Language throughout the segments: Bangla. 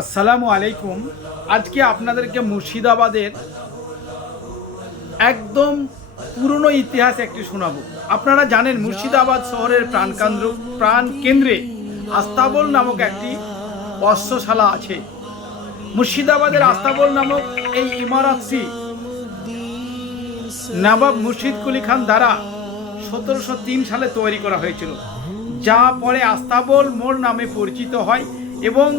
আসসালামু আলাইকুম। আজকে আপনাদেরকে মুর্শিদাবাদের একদম পুরনো ইতিহাস একটি শোনাবো। আপনারা জানেন মুর্শিদাবাদ শহরের প্রাণকেন্দ্রে আস্তাবল নামক একটি অশ্বশালা আছে। মুর্শিদাবাদের আস্তাবল নামক এই ইমারতটি নবাব মুর্শিদ কুলি খান দ্বারা 1703 সালে তৈরি করা হয়েছিল, যা পরে আস্তাবল মোড় নামে পরিচিত হয় এবং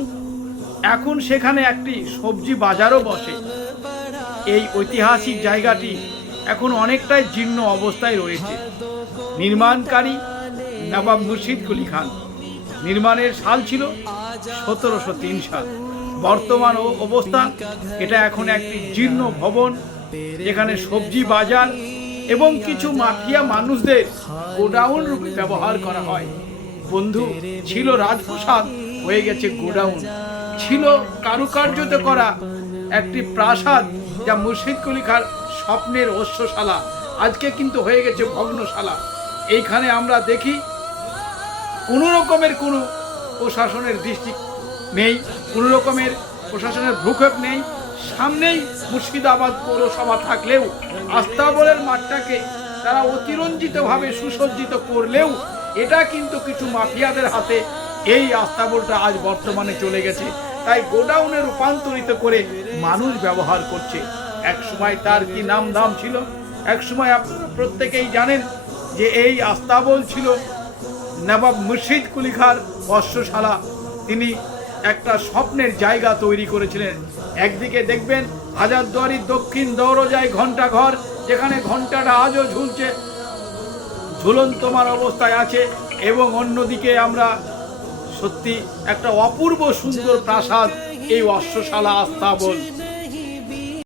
এখন সেখানে একটি সবজি বাজারও বসে। এই ঐতিহাসিক জায়গাটি এখন অনেকটাই জীর্ণ অবস্থায় রয়েছে। নির্মাণকারী নবাব মুর্শিদ কুলি খান। নির্মাণের সাল ছিল 1703 সাল। বর্তমান অবস্থা এটা এখন একটি জীর্ণ ভবন, যেখানে সবজি বাজার এবং কিছু মাফিয়া মানুষদের গোডাউন রূপে ব্যবহার করা হয়। বন্ধু, ছিল রাজপ্রাসাদ, হয়ে গেছে গোডাউন। ছিল কারুকার্যতে করা একটি প্রাসাদ, যা মুর্শিদ কুলি খান স্বপ্নের অশ্বশালা, আজকে কিন্তু হয়ে গেছে ভগ্নশালা। এইখানে আমরা দেখি কোনো রকমের কোনো প্রশাসনের দৃষ্টি নেই, কোনো রকমের প্রশাসনের ভ্রুক্ষেপ নেই। সামনেই মুর্শিদাবাদ পৌরসভা থাকলেও আস্তাবলের মাঠটাকে তারা অতিরঞ্জিতভাবে সুসজ্জিত করলেও এটা কিন্তু কিছু মাফিয়াদের হাতে এই আস্তাবলটা আজ বর্তমানে চলে গেছে। তাই গোডাউনে রূপান্তরিত করে মানুষ ব্যবহার করছে। এক সময় তার কি নাম দাম ছিল। এক সময় আপনারা প্রত্যেকেই জানেন যে এই আস্তাবল ছিল নবাব মুর্শিদ কুলি খান অশ্বশালা। তিনি একটা স্বপ্নের জায়গা তৈরি করেছিলেন। একদিকে দেখবেন হাজারদুয়ারির দক্ষিণ দরজায় ঘণ্টা ঘর, যেখানে ঘণ্টাটা আজও ঝুলছে, ঝুলন্তমান অবস্থায় আছে, এবং অন্যদিকে আমরা সত্যি একটা অপূর্ব সুন্দর প্রাসাদ এই অশ্বশালা আস্তাবল।